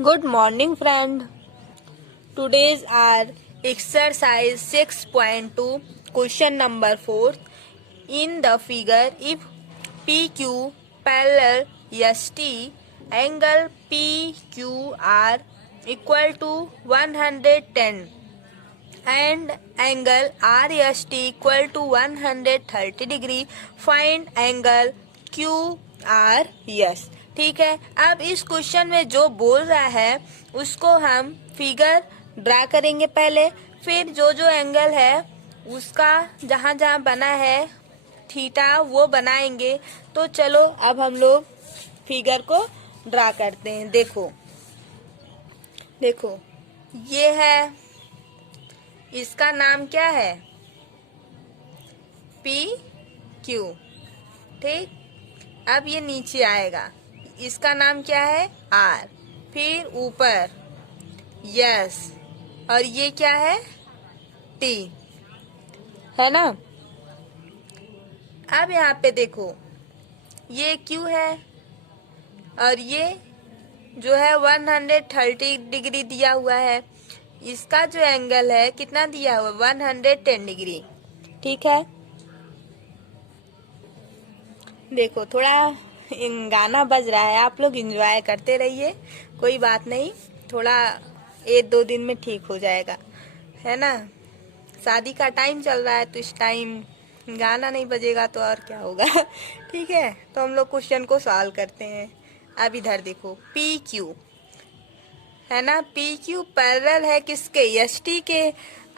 Good morning, friend. Today's our exercise 6.2, question number 4. In the figure, if PQ parallel ST, angle PQR equal to 110 and angle RST equal to 130 degree, find angle QRS. ठीक है, अब इस question में जो बोल रहा है उसको हम फिगर ड्रा करेंगे पहले, फिर जो जो एंगल है उसका जहाँ जहाँ बना है थीटा वो बनाएंगे। तो चलो अब हम लोग फिगर को ड्रा करते हैं। देखो देखो ये है, इसका नाम क्या है? P Q. ठीक, अब ये नीचे आएगा, इसका नाम क्या है? आर। फिर ऊपर यस, और ये क्या है? टी, है ना। अब यहाँ पे देखो ये क्यू है और ये जो है 130 डिग्री दिया हुआ है। इसका जो एंगल है कितना दिया हुआ? 110 डिग्री। ठीक है, देखो थोड़ा गाना बज रहा है, आप लोग एंजॉय करते रहिए, कोई बात नहीं, थोड़ा 1-2 दिन में ठीक हो जाएगा, है ना। शादी का टाइम चल रहा है तो इस टाइम गाना नहीं बजेगा तो और क्या होगा। ठीक है, तो हम लोग क्वेश्चन को सॉल्व करते हैं। अब इधर देखो पी क्यू है ना, पी क्यू पैरेलल है किसके? एस टी के।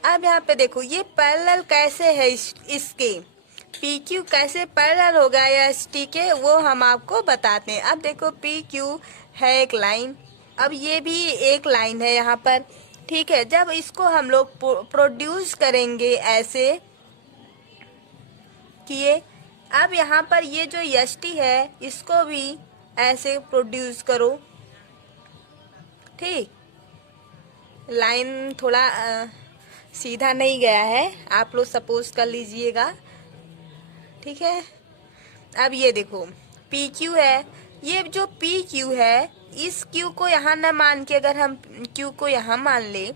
अब यहाँ पे देखो ये पैरेलल कैसे है इसके, पी क्यू कैसे पैरेलल होगा एस टी के, वो हम आपको बताते हैं। अब देखो पी क्यू है एक लाइन, अब ये भी एक लाइन है यहाँ पर। ठीक है, जब इसको हम लोग प्रोड्यूस करेंगे ऐसे किए, अब यहाँ पर ये जो एस टी है इसको भी ऐसे प्रोड्यूस करो। ठीक, लाइन थोड़ा सीधा नहीं गया है, आप लोग सपोज कर लीजिएगा। ठीक है, अब ये देखो पी क्यू है, ये जो पी क्यू है इस क्यू को यहाँ न मान के अगर हम क्यू को यहाँ मान ले,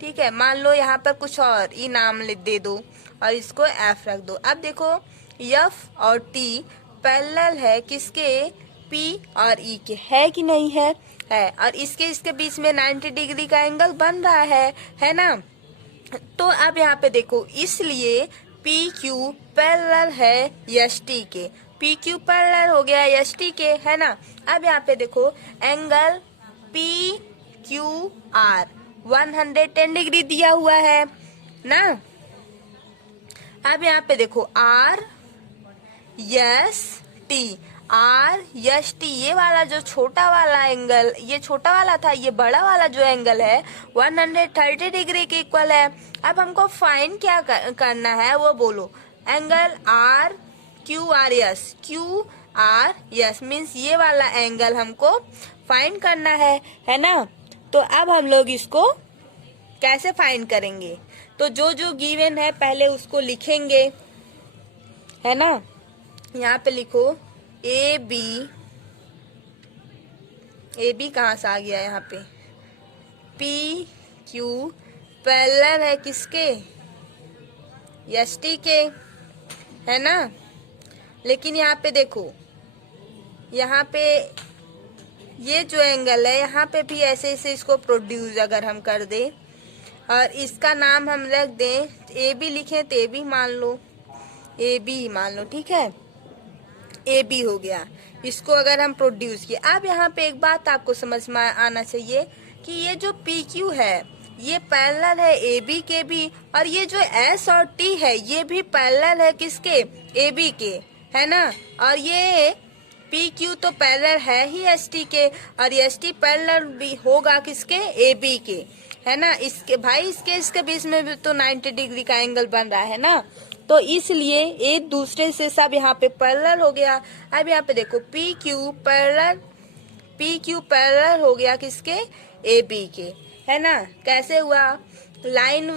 ठीक है, मान लो यहाँ पर कुछ और ई नाम दे दो और इसको एफ रख दो। अब देखो एफ और टी पैरेलल है किसके? पी और ई के, है कि नहीं है? है, और इसके बीच में 90 डिग्री का एंगल बन रहा है ना। तो अब यहाँ पे देखो इसलिए पी क्यू पैरेलल है एस टी के, पी क्यू पैरेलल हो गया एस टी के, है ना। अब यहाँ पे देखो angle P Q R 110 degree दिया हुआ है ना। अब यहाँ पे देखो R S T, R S T, ये वाला जो छोटा वाला एंगल, ये छोटा वाला था, ये बड़ा वाला जो एंगल है 130 डिग्री के इक्वल है। अब हमको फाइंड क्या करना है वो बोलो। Angle R Q R S, Q R S means ये वाला एंगल हमको फाइंड करना है ना। तो अब हम लोग इसको कैसे फाइंड करेंगे? तो जो जो गिवन है पहले उसको लिखेंगे, है ना। यहाँ पे लिखो ए बी कहाँ से आ गया? यहाँ पे पी क्यू पैरेलल है किसके? एस टी के, है ना। लेकिन यहाँ पे देखो, यहाँ पे ये जो एंगल है यहाँ पे भी ऐसे ऐसे इसको प्रोड्यूस अगर हम कर दे और इसका नाम हम रख दें, ए बी लिखें तो ए बी मान लो, ए बी मान लो, ठीक है, ए बी हो गया। इसको अगर हम प्रोड्यूस किए, अब यहाँ पे एक बात आपको समझ में आना चाहिए कि ये जो पी क्यू है ये पैरेलल है ए बी के भी, और ये जो एस और टी है ये भी पैरेलल है किसके? ए बी के, है ना। और ये पी क्यू तो पैरेलल है ही एस टी के, और एस टी पैरेलल भी होगा किसके? ए बी के, है ना। इसके भाई इसके बीच में भी तो 90 डिग्री का एंगल बन रहा है ना, तो इसलिए एक दूसरे से सब यहाँ पे पैरेलल हो गया। अब यहाँ पे देखो पी क्यू पैरेलल हो गया किसके? ए बी के, है ना। कैसे हुआ? लाइन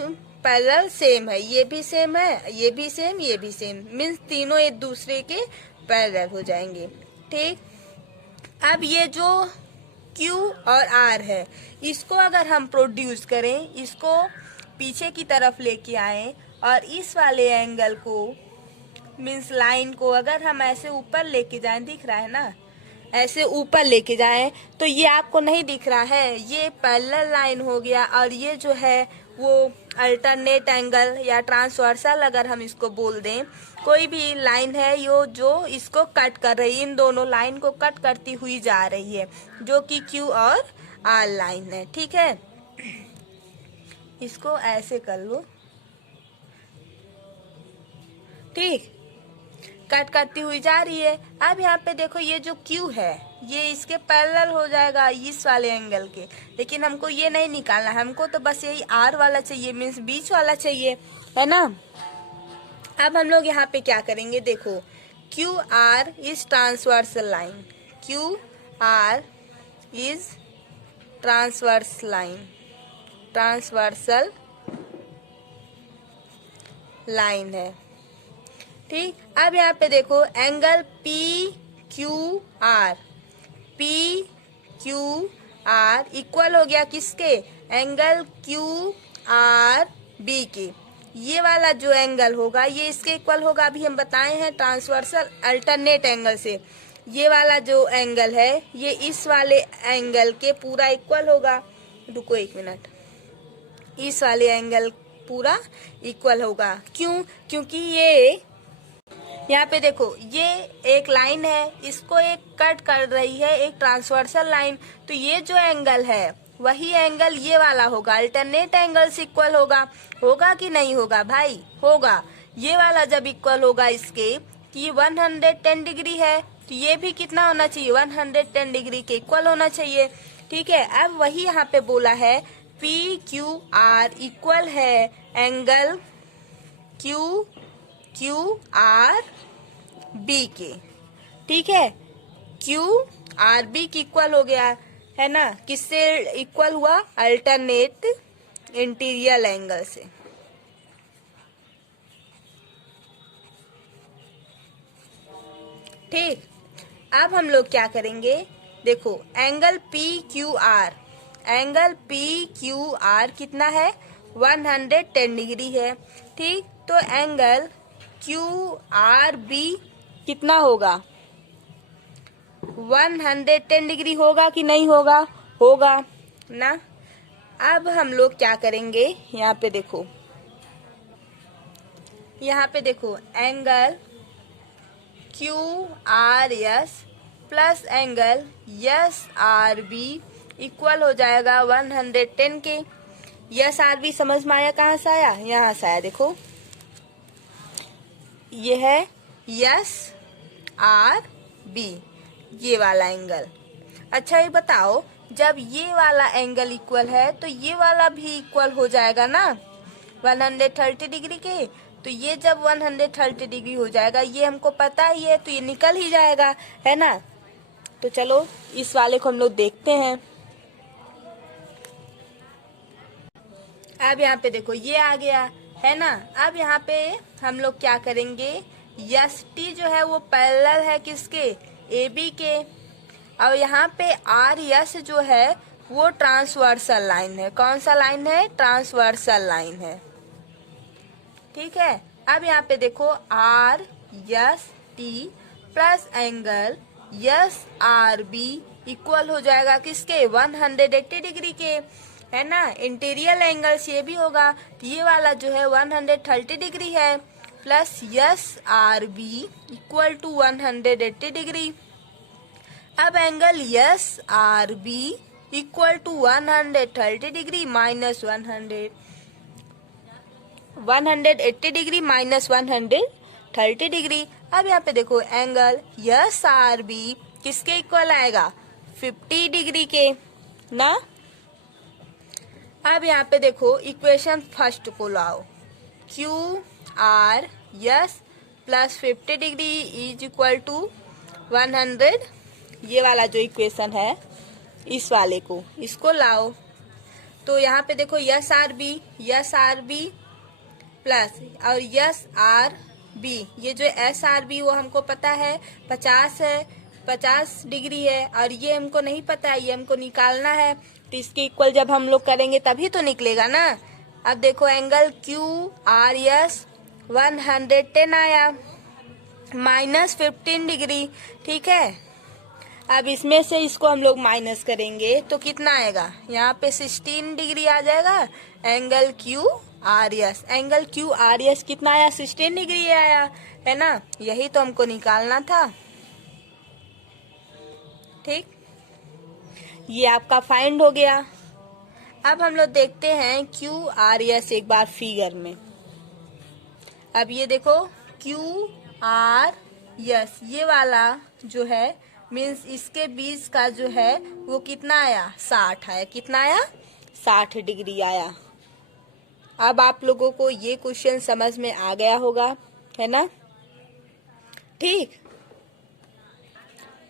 पैरेलल सेम है, ये भी सेम है, ये भी सेम, ये भी सेम, मीन्स तीनों एक दूसरे के पैरेलल हो जाएंगे। ठीक, अब ये जो Q और R है, इसको अगर हम प्रोड्यूस करें, इसको पीछे की तरफ लेके आए और इस वाले एंगल को मीन्स लाइन को अगर हम ऐसे ऊपर लेके जाएं, दिख रहा है ना, ऐसे ऊपर लेके जाएं तो ये आपको नहीं दिख रहा है, ये पैरेलल लाइन हो गया और ये जो है वो अल्टरनेट एंगल या ट्रांसवर्सल अगर हम इसको बोल दें, कोई भी लाइन है यो जो इसको कट कर रही है, इन दोनों लाइन को कट करती हुई जा रही है, जो कि Q और R लाइन है। ठीक है, इसको ऐसे कर लो, ठीक, कट करती हुई जा रही है। अब यहाँ पे देखो ये जो Q है ये इसके पैरेलल हो जाएगा इस वाले एंगल के, लेकिन हमको ये नहीं निकालना, हमको तो बस यही R वाला चाहिए, मीन्स बीच वाला चाहिए, है ना। अब हम लोग यहाँ पे क्या करेंगे, देखो Q R is transversal line, Q R is transverse line, transversal line है, ठीक। अब यहाँ पे देखो एंगल PQR, PQR इक्वल हो गया किसके, एंगल QRB के। ये वाला जो एंगल होगा ये इसके इक्वल होगा, अभी हम बताए हैं ट्रांसवर्सल अल्टरनेट एंगल से, ये वाला जो एंगल है ये इस वाले एंगल के पूरा इक्वल होगा। रुको एक मिनट, इस वाले एंगल पूरा इक्वल होगा, क्यों, क्योंकि ये यहाँ पे देखो ये एक लाइन है, इसको एक कट कर रही है एक ट्रांसवर्सल लाइन, तो ये जो एंगल है वही एंगल ये वाला होगा, अल्टरनेट एंगल से इक्वल होगा, होगा कि नहीं होगा भाई, होगा। ये वाला जब इक्वल होगा इसके कि ये 110 डिग्री है, तो ये भी कितना होना चाहिए, 110 डिग्री के इक्वल होना चाहिए, ठीक है। अब वही यहाँ पे बोला है PQR इक्वल है एंगल QRB के, ठीक है, QRB की इक्वल हो गया है ना, किससे इक्वल हुआ, अल्टरनेट इंटीरियर एंगल से। ठीक, अब हम लोग क्या करेंगे, देखो एंगल PQR, एंगल PQR कितना है, 110 डिग्री है, ठीक। तो एंगल QRB कितना होगा, 110 डिग्री होगा कि नहीं होगा, होगा ना। अब हम लोग क्या करेंगे, यहाँ पे देखो, यहाँ पे देखो angle QRS plus angle SRB equal हो जाएगा 110 के। SRB समझ में आया, कहाँ से आया, यहाँ से आया, देखो ये है SRB, ये वाला एंगल। अच्छा ये बताओ, जब ये वाला एंगल इक्वल है तो ये वाला भी इक्वल हो जाएगा ना 130 डिग्री के, तो ये जब 130 डिग्री हो जाएगा, ये हमको पता ही है, तो ये निकल ही जाएगा, है ना। तो चलो इस वाले को हम लोग देखते हैं। अब यहाँ पे देखो ये आ गया, है ना। अब यहाँ पे हम लोग क्या करेंगे, ST जो है वो पैरेलल है किसके, AB के, और यहाँ पे RS जो है वो ट्रांसवर्सल लाइन है, कौन सा लाइन है, ट्रांसवर्सल लाइन है, ठीक है। अब यहाँ पे देखो RST plus angle SRB equal हो जाएगा किसके, 180 डिग्री के, है ना। इंटीरियर एंगल ये भी होगा, तो ये वाला जो है 130 डिग्री है, plus SRB equal to 180 degree. अब angle SRB equal to 130 degree minus 180 degree minus 130 degree. अब यहाँ पे देखो एंगल SRB किसके इक्वल आएगा, 50 डिग्री के ना। अब यहाँ पे देखो इक्वेशन फर्स्ट को लाओ, QRS plus 50 degree is equal to 100, ये वाला जो इक्वेशन है इस वाले को, इसको लाओ। तो यहाँ पे देखो SRB प्लस और SRB, ये जो SRB वो हमको पता है 50 है, 50 डिग्री है और ये हमको नहीं पता है, ये हमको निकालना है। तो इसके इक्वल जब हम लोग करेंगे तभी तो निकलेगा ना। अब देखो एंगल QRS 110 आया, -15 डिग्री, ठीक है। अब इसमें से इसको हम लोग माइनस करेंगे तो कितना आएगा, यहाँ पे 16 डिग्री आ जाएगा। एंगल QRS, एंगल QRS कितना आया, 16 डिग्री आया, है ना। यही तो हमको निकालना था, ठीक। ये आपका फाइंड हो गया। अब हम लोग देखते हैं QRS एक बार फिगर में। अब ये देखो QRS ये वाला जो है मीन्स इसके बीच का जो है वो कितना आया, 60 आया। कितना आया, 60 डिग्री आया। अब आप लोगों को ये क्वेश्चन समझ में आ गया होगा, है ना, ठीक।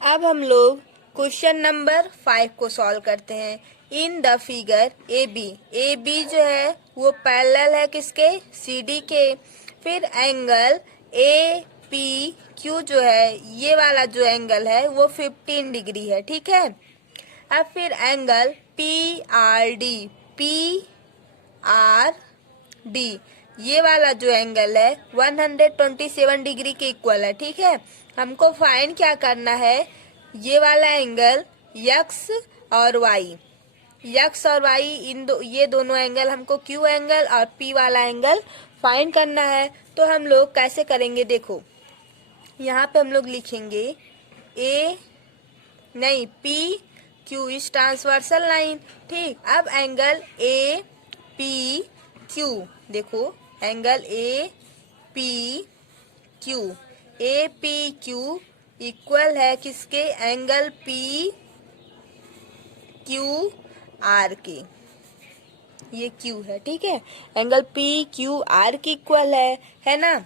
अब हम लोग क्वेश्चन नंबर 5 को सॉल्व करते हैं। In the figure A B जो है वो पैरेलल है किसके, CD के। फिर एंगल APQ जो है ये वाला जो एंगल है वो 15 डिग्री है, ठीक है। अब फिर एंगल PRD ये वाला जो एंगल है 127 डिग्री के इक्वल है, ठीक है। हमको फाइंड क्या करना है, ये वाला एंगल X और Y ये दोनों एंगल हमको Q एंगल और P वाला एंगल फाइंड करना है। तो हम लोग कैसे करेंगे, देखो यहाँ पे हम लोग लिखेंगे PQ इस ट्रांसवर्सल लाइन, ठीक। अब एंगल APQ देखो, एंगल APQ इक्वल है किसके, एंगल PQR के। ये Q है, ठीक है। एंगल PQR की इक्वल है ना।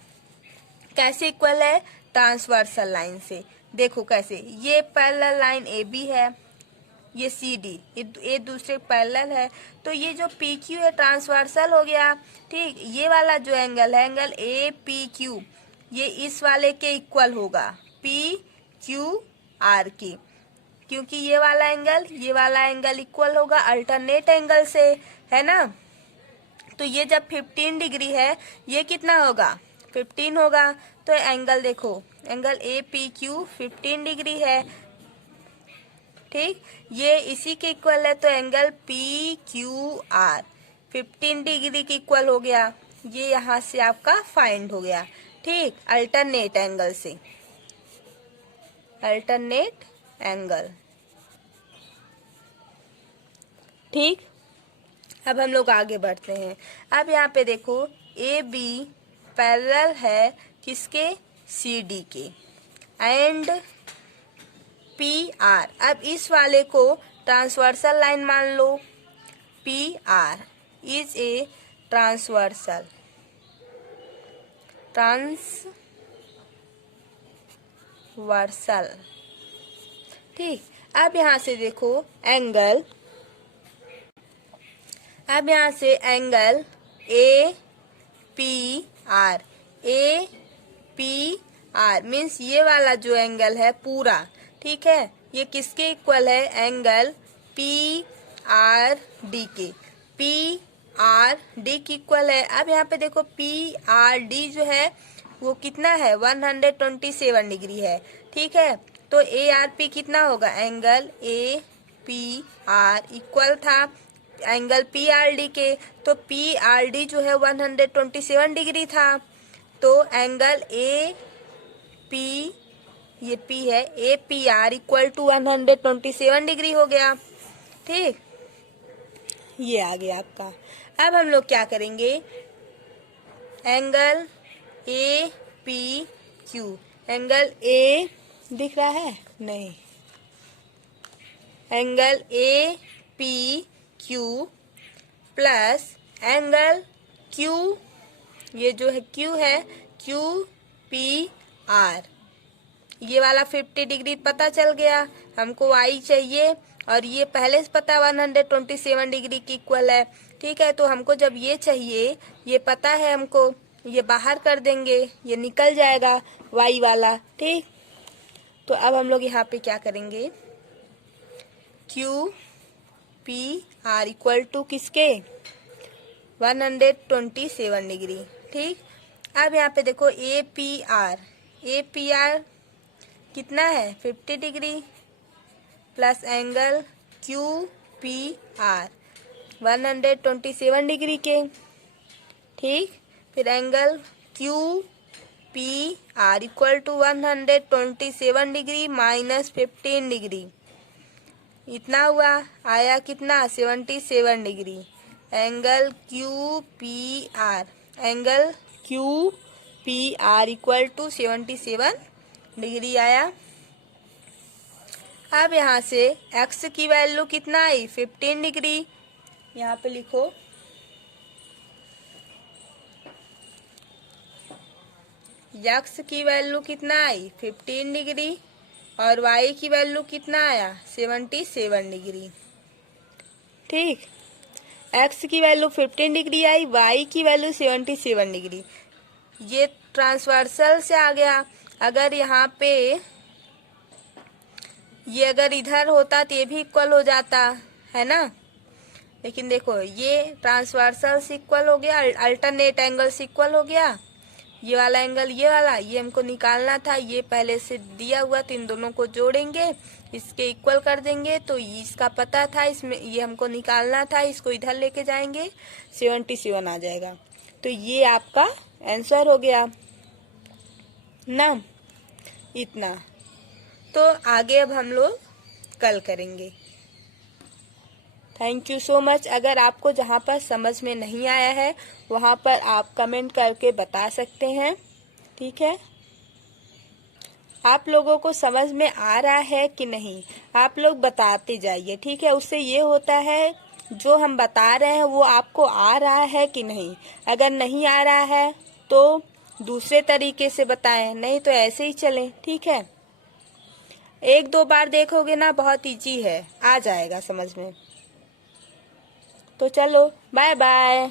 कैसे इक्वल है, ट्रांसवर्सल लाइन से। देखो कैसे, ये पैरेलल लाइन AB है, ये CD ये दूसरे पैरेलल है, तो ये जो PQ है ट्रांसवर्सल हो गया, ठीक। ये वाला जो एंगल है एंगल APQ ये इस वाले के इक्वल होगा PQR की, क्योंकि ये वाला एंगल इक्वल होगा अल्टरनेट एंगल से, है ना। तो ये जब 15 डिग्री है ये कितना होगा, 15 होगा। तो एंगल देखो, एंगल APQ 15 डिग्री है, ठीक। ये इसी के इक्वल है, तो एंगल PQR 15 डिग्री के इक्वल हो गया। ये यहाँ से आपका फाइंड हो गया, ठीक। अल्टरनेट एंगल से, अल्टरनेट एंगल, ठीक। अब हम लोग आगे बढ़ते हैं। अब यहाँ पे देखो AB पैरेलल है किसके, CD के। एंड PR, अब इस वाले को ट्रांसवर्सल लाइन मान लो। PR इज ए ट्रांसवर्सल ठीक। अब यहाँ से देखो एंगल, अब यहाँ से एंगल APR मीन्स ये वाला जो एंगल है पूरा, ठीक है, ये किसके इक्वल है, एंगल PRD के। PRD की इक्वल है। अब यहाँ पे देखो PRD जो है वो कितना है, 127 डिग्री है, ठीक है। तो ARP कितना होगा, एंगल APR इक्वल था एंगल PRD के, तो PRD जो है 127 डिग्री था। तो एंगल ये P है, APR इक्वल टू 127 डिग्री हो गया, ठीक। ये आ गया आपका। अब हम लोग क्या करेंगे, एंगल APQ, एंगल A दिख रहा है, नहीं, angle APQ plus angle Q, ये जो है Q है, QPR, ये वाला 50 डिग्री पता चल गया। हमको Y चाहिए और ये पहले से पता 127 डिग्री की इक्वल है, ठीक है। तो हमको जब ये चाहिए, ये पता है हमको, ये बाहर कर देंगे, ये निकल जाएगा Y वाला, ठीक। तो अब हम लोग यहाँ पे क्या करेंगे, Q P R equal to किसके 127 डिग्री। ठीक, अब यहाँ पे देखो ए पी आर कितना है 50 degree plus angle Q P R 127 degree के। ठीक, फिर angle Q P R equal to 127 degree minus 15 degree, इतना हुआ, आया कितना 77 डिग्री। Angle Q P R equal to 77 degree आया। अब यहाँ से x की वैल्यू कितना आई 15 डिग्री, यहाँ पे लिखो x की वैल्यू कितना आई 15 डिग्री और y की वैल्यू कितना आया 77 डिग्री। ठीक, x की वैल्यू 15 डिग्री आई, y की वैल्यू 77 डिग्री। ये ट्रांसवर्सल से आ गया। अगर यहाँ पे ये अगर इधर होता तो ये भी इक्वल हो जाता है ना, लेकिन देखो ये ट्रांसवर्सल से इक्वल हो गया, अल्टरनेट एंगल से इक्वल हो गया। ये वाला एंगल ये वाला ये हमको निकालना था, ये पहले से दिया हुआ तो इन दोनों को जोड़ेंगे, इसके इक्वल कर देंगे, तो इसका पता था, इसमें ये हमको निकालना था, इसको इधर लेके जाएंगे 77 आ जाएगा। तो ये आपका आंसर हो गया ना, इतना। तो आगे अब हम लोग कल करेंगे। Thank you so much. अगर आपको जहाँ पर समझ में नहीं आया है वहाँ पर आप कमेंट करके बता सकते हैं। ठीक है, आप लोगों को समझ में आ रहा है कि नहीं, आप लोग बताते जाइए। ठीक है, उससे ये होता है जो हम बता रहे हैं वो आपको आ रहा है कि नहीं। अगर नहीं आ रहा है तो दूसरे तरीके से बताएं, नहीं तो ऐसे ही चलें। ठीक है, 1-2 बार देखोगे ना, बहुत इजी है, आ जाएगा समझ में। तो चलो, बाय बाय।